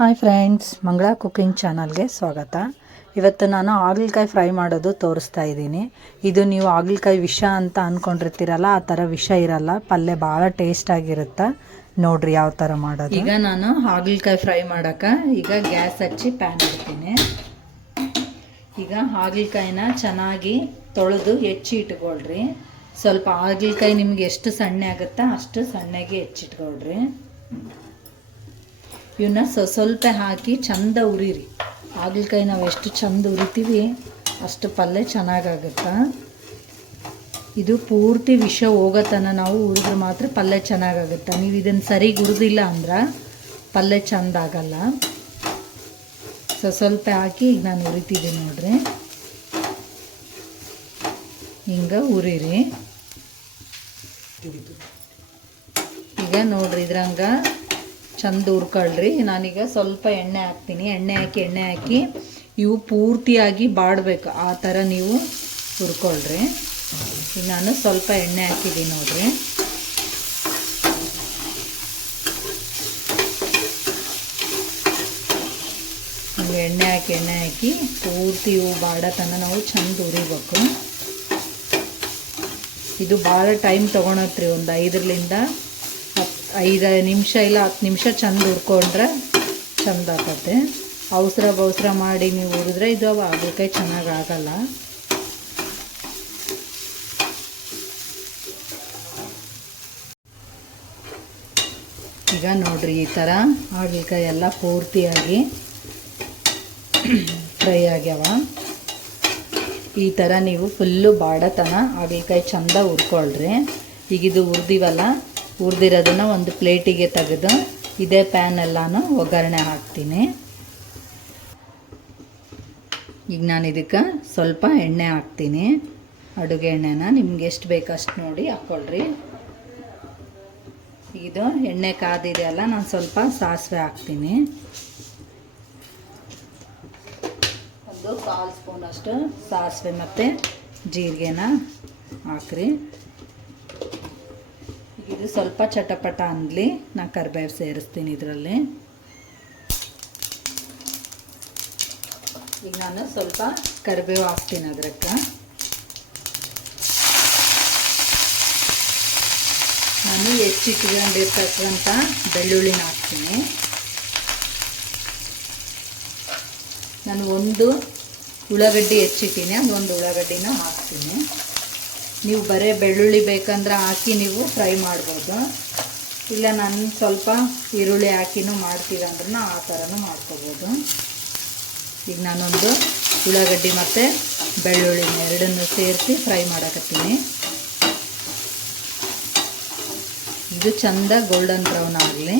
Hi friends, ಮಂಗಳ cooking ಚಾನಲ್ಗೆ ಸ್ವಾಗತ. ಇವತ್ತು ನಾನು ಹಾಗಲಕಾಯಿ ಫ್ರೈ ಮಾಡೋದು ತೋರಿಸ್ತಾ ಇದ್ದೀನಿ. ಇದು ನೀವು ಹಾಗಲಕಾಯಿ ವಿಷ ಅಂತ ಅಂದ್ಕೊಂಡಿರ್ತೀರಲ್ಲ, ಆ ಥರ ವಿಷ ಇರಲ್ಲ. ಪಲ್ಯ ಭಾಳ ಟೇಸ್ಟಾಗಿರುತ್ತೆ. ನೋಡ್ರಿ ಯಾವ ಥರ ಮಾಡೋದು. ಈಗ ನಾನು ಹಾಗಲಕಾಯಿ ಫ್ರೈ ಮಾಡೋಕ್ಕೆ ಈಗ ಗ್ಯಾಸ್ ಹಚ್ಚಿ ಪ್ಯಾನ್ ಇಡ್ತೀನಿ. ಈಗ ಹಾಗಲಕಾಯಿನ ಚೆನ್ನಾಗಿ ತೊಳೆದು ಹೆಚ್ಚಿ ಇಟ್ಕೊಳ್ರಿ. ಸ್ವಲ್ಪ ಹಾಗಲಕಾಯಿ ನಿಮ್ಗೆ ಎಷ್ಟು ಸಣ್ಣ ಆಗುತ್ತಾ ಅಷ್ಟು ಸಣ್ಣಗೆ ಹೆಚ್ಚಿಟ್ಕೊಳ್ರಿ. ಇವನ್ನ ಸ್ವಲ್ಪ ಹಾಕಿ ಚಂದ ಉರಿರಿ. ಹಾಗಲಕಾಯಿ ನಾವು ಎಷ್ಟು ಚಂದ ಉರಿತೀವಿ ಅಷ್ಟು ಪಲ್ಯ ಚೆನ್ನಾಗಾಗುತ್ತೆ. ಇದು ಪೂರ್ತಿ ವಿಷ ಹೋಗೋತನ ನಾವು ಹುರಿದ್ರೆ ಮಾತ್ರ ಪಲ್ಯ ಚೆನ್ನಾಗಾಗುತ್ತೆ. ನೀವು ಇದನ್ನು ಸರಿಗೆ ಹುರಿದಿಲ್ಲ ಅಂದ್ರೆ ಪಲ್ಯ ಚೆಂದ ಆಗಲ್ಲ. ಸ್ವಲ್ಪ ಹಾಕಿ ಈಗ ನಾನು ಉರಿತಿದ್ದೀನಿ ನೋಡ್ರಿ. ಹಿಂಗೆ ಉರಿರಿ. ಈಗ ನೋಡ್ರಿ ಇದ್ರಂಗ ಚಂದ ಹುರ್ಕೊಳ್ರಿ. ನಾನೀಗ ಸ್ವಲ್ಪ ಎಣ್ಣೆ ಹಾಕ್ತೀನಿ. ಎಣ್ಣೆ ಹಾಕಿ ಇವು ಪೂರ್ತಿಯಾಗಿ ಬಾಡಬೇಕು, ಆ ಥರ ನೀವು ಹುರ್ಕೊಳ್ರಿ. ಈಗ ನಾನು ಸ್ವಲ್ಪ ಎಣ್ಣೆ ಹಾಕಿದ್ದೀನಿ ನೋಡ್ರಿ. ಎಣ್ಣೆ ಹಾಕಿ ಪೂರ್ತಿ ಇವು ಬಾಡತನ ನಾವು ಚಂದ ಹುರಿಬೇಕು. ಇದು ಭಾಳ ಟೈಮ್ ತೊಗೊಳತ್ರಿ. ಒಂದು 5 ನಿಮಿಷ ಇಲ್ಲ 10 ನಿಮಿಷ ಚಂದ ಹುರ್ಕೊಂಡ್ರೆ ಚಂದ ಆಗತ್ತೆ. ಅವಸರ ಮಾಡಿ ನೀವು ಹುರಿದ್ರೆ ಇದು ಹಾಗಲಕಾಯಿ ಚೆನ್ನಾಗಾಗಲ್ಲ. ಈಗ ನೋಡ್ರಿ ಈ ಥರ ಹಾಗಲಕಾಯಿ ಎಲ್ಲ ಪೂರ್ತಿಯಾಗಿ ಫ್ರೈ ಆಗ್ಯಾವ. ಈ ಥರ ನೀವು ಫುಲ್ಲು ಬಾಡತನ ಹಾಗಲಕಾಯಿ ಚಂದ ಹುರ್ಕೊಳ್ರಿ. ಈಗ ಇದು ಹುರಿದಿರೋದನ್ನು ಒಂದು ಪ್ಲೇಟಿಗೆ ತೆಗೆದು ಇದೇ ಪ್ಯಾನೆಲ್ಲಾನು ಒಗ್ಗರಣೆ ಹಾಕ್ತೀನಿ. ಈಗ ನಾನು ಇದಕ್ಕೆ ಸ್ವಲ್ಪ ಎಣ್ಣೆ ಹಾಕ್ತೀನಿ. ಅಡುಗೆ ಎಣ್ಣೆನ ನಿಮ್ಗೆ ಎಷ್ಟು ಬೇಕು ಅಷ್ಟು ನೋಡಿ ಹಾಕ್ಕೊಳ್ರಿ. ಇದು ಎಣ್ಣೆ ಕಾದಿದೆಯಲ್ಲ, ನಾನು ಸ್ವಲ್ಪ ಸಾಸಿವೆ ಹಾಕ್ತೀನಿ. ಒಂದು 1/4 ಸ್ಪೂನಷ್ಟು ಸಾಸಿವೆ ಮತ್ತು ಜೀರಿಗೆನ ಹಾಕ್ರಿ. ಇದು ಸ್ವಲ್ಪ ಚಟಪಟ ಅಂದ್ಲಿ, ನಾನು ಕರಿಬೇವು ಸೇರಿಸ್ತೀನಿ ಇದರಲ್ಲಿ. ಈಗ ನಾನು ಸ್ವಲ್ಪ ಕರಿಬೇವು ಹಾಕ್ತೀನಿ. ಅದಕ್ಕೆ ನಾನು ಹೆಚ್ಚಿಟ್ಕೊಂಡಿರ್ತಕ್ಕಂಥ ಬೆಳ್ಳುಳ್ಳಿನ ಹಾಕ್ತೀನಿ. ನಾನು ಒಂದು ಉಳ್ಳಾಗಡ್ಡಿ ಹೆಚ್ಚಿಟ್ಟಿನಿ, ಅದೊಂದು ಉಳ್ಳಾಗಡ್ಡಿನ ಹಾಕ್ತೀನಿ. ನೀವು ಬರೀ ಬೆಳ್ಳುಳ್ಳಿ ಬೇಕಂದ್ರೆ ಹಾಕಿ ನೀವು ಫ್ರೈ ಮಾಡ್ಬೋದು. ಇಲ್ಲ ನಾನು ಸ್ವಲ್ಪ ಈರುಳ್ಳಿ ಹಾಕಿನೂ ಮಾಡ್ತೀವಿ ಅಂದ್ರೆ ಆ ಥರನೂ ಮಾಡ್ಕೋಬೋದು. ಈಗ ನಾನೊಂದು ಉಳ್ಳಾಗಡ್ಡಿ ಮತ್ತು ಬೆಳ್ಳುಳ್ಳಿನ ಎರಡನ್ನೂ ಸೇರಿಸಿ ಫ್ರೈ ಮಾಡಕತ್ತೀನಿ. ಇದು ಚಂದ ಗೋಲ್ಡನ್ ಬ್ರೌನ್ ಆಗಲಿ.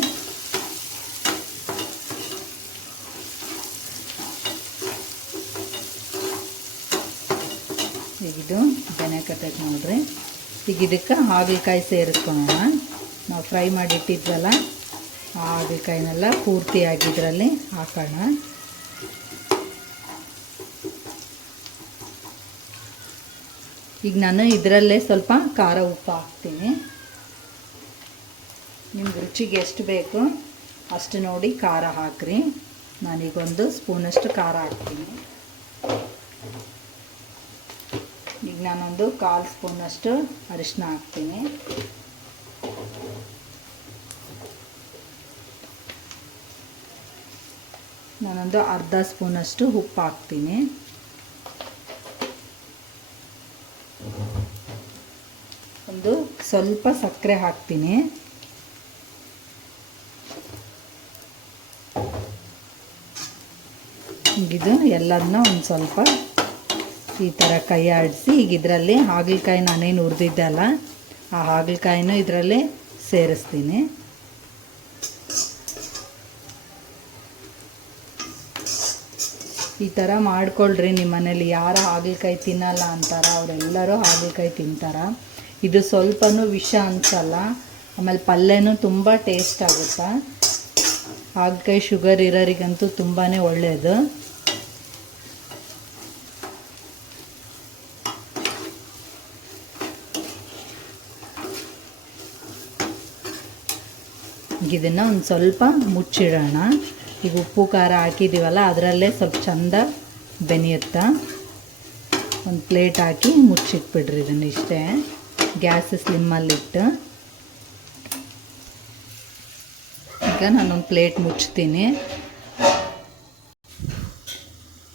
ಈಗ ಇದು ಬೆನೆಕತ್ತೈತೆ ನೋಡ್ರಿ. ಈಗ ಇದಕ್ಕೆ ಹಾಗಲಕಾಯಿ ಸೇರಿಸ್ಕೊಳ್ಳೋಣ. ನಾವು ಫ್ರೈ ಮಾಡಿ ಇಟ್ಟಿದ್ವಲ್ಲ ಆ ಹಾಗಲಕಾಯಿನೆಲ್ಲ ಪೂರ್ತಿಯಾಗಿ ಇದರಲ್ಲಿ ಹಾಕೋಣ. ಈಗ ನಾನು ಇದರಲ್ಲೇ ಸ್ವಲ್ಪ ಖಾರ ಉಪ್ಪು ಹಾಕ್ತೀನಿ. ನಿಮ್ಗೆ ರುಚಿಗೆ ಎಷ್ಟು ಬೇಕು ಅಷ್ಟು ನೋಡಿ ಖಾರ ಹಾಕ್ರಿ. ನಾನೀಗೊಂದು ಸ್ಪೂನಷ್ಟು ಖಾರ ಹಾಕ್ತೀನಿ. ಈಗ ನಾನೊಂದು 1/4 ಸ್ಪೂನಷ್ಟು ಅರಿಶಿನ ಹಾಕ್ತೀನಿ. ನಾನೊಂದು ಅರ್ಧ ಸ್ಪೂನಷ್ಟು ಉಪ್ಪು ಹಾಕ್ತೀನಿ. ಒಂದು ಸ್ವಲ್ಪ ಸಕ್ಕರೆ ಹಾಕ್ತೀನಿ. ಇದು ಎಲ್ಲದನ್ನ ಒಂದು ಸ್ವಲ್ಪ ಈ ಥರ ಕೈ ಆಡಿಸಿ ಈಗ ಇದರಲ್ಲಿ ಹಾಗಲಕಾಯಿ ನಾನೇನು ಹುರಿದಿದ್ದೆ ಅಲ್ಲ ಆ ಹಾಗಲಕಾಯಿನೂ ಇದರಲ್ಲಿ ಸೇರಿಸ್ತೀನಿ. ಈ ಥರ ಮಾಡ್ಕೊಳ್ರಿ. ನಿಮ್ಮ ಮನೇಲಿ ಯಾರು ಹಾಗಲಕಾಯಿ ತಿನ್ನಲ್ಲ ಅಂತಾರ ಅವರೆಲ್ಲರೂ ಹಾಗಲಕಾಯಿ ತಿಂತಾರ. ಇದು ಸ್ವಲ್ಪನೂ ವಿಷ ಅನಿಸಲ್ಲ. ಆಮೇಲೆ ಪಲ್ಯನೂ ತುಂಬ ಟೇಸ್ಟ್ ಆಗುತ್ತೆ. ಹಾಗಲಕಾಯಿ ಶುಗರ್ ಇರೋರಿಗಂತೂ ತುಂಬಾ ಒಳ್ಳೆಯದು. ಇದನ್ನು ಒಂದು ಸ್ವಲ್ಪ ಮುಚ್ಚಿಡೋಣ. ಈಗ ಉಪ್ಪು ಖಾರ ಹಾಕಿದ್ದೀವಲ್ಲ ಅದರಲ್ಲೇ ಸ್ವಲ್ಪ ಚಂದ ಬೆನೆಯುತ್ತಾ. ಒಂದು ಪ್ಲೇಟ್ ಹಾಕಿ ಮುಚ್ಚಿಟ್ಬಿಡ್ರಿ ಇದನ್ನು ಇಷ್ಟೇ. ಗ್ಯಾಸ್ ಸ್ಲಿಮ್ಮಲ್ಲಿಟ್ಟು ಈಗ ನಾನೊಂದು ಪ್ಲೇಟ್ ಮುಚ್ತೀನಿ.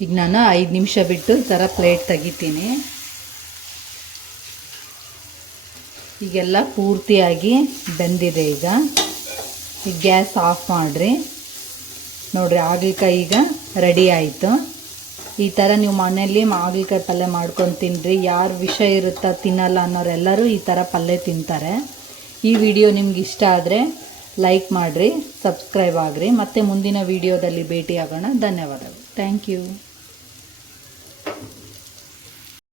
ಈಗ ನಾನು 5 ನಿಮಿಷ ಬಿಟ್ಟು ಈ ಥರ ಪ್ಲೇಟ್ ತೆಗಿತೀನಿ. ಈಗೆಲ್ಲ ಪೂರ್ತಿಯಾಗಿ ಬೆಂದಿದೆ. ಈಗ ಗ್ಯಾಸ್ ಆಫ್ ಮಾಡಿರಿ. ನೋಡಿರಿ ಹಾಗಲಕಾಯಿ ಈಗ ರೆಡಿ ಆಯಿತು. ಈ ಥರ ನೀವು ಮನೆಯಲ್ಲಿ ಹಾಗಲಕಾಯಿ ಪಲ್ಯ ಮಾಡ್ಕೊಂಡು ತಿನ್ನಿರಿ. ಯಾರು ವಿಷ ಇರುತ್ತಾ ತಿನ್ನಲ್ಲ ಅನ್ನೋರೆಲ್ಲರೂ ಈ ಥರ ಪಲ್ಯ ತಿಂತಾರೆ. ಈ ವಿಡಿಯೋ ನಿಮ್ಗೆ ಇಷ್ಟ ಆದರೆ ಲೈಕ್ ಮಾಡಿರಿ, ಸಬ್ಸ್ಕ್ರೈಬ್ ಆಗಿರಿ. ಮತ್ತೆ ಮುಂದಿನ ವಿಡಿಯೋದಲ್ಲಿ ಭೇಟಿಯಾಗೋಣ. ಧನ್ಯವಾದಗಳು. Thank you.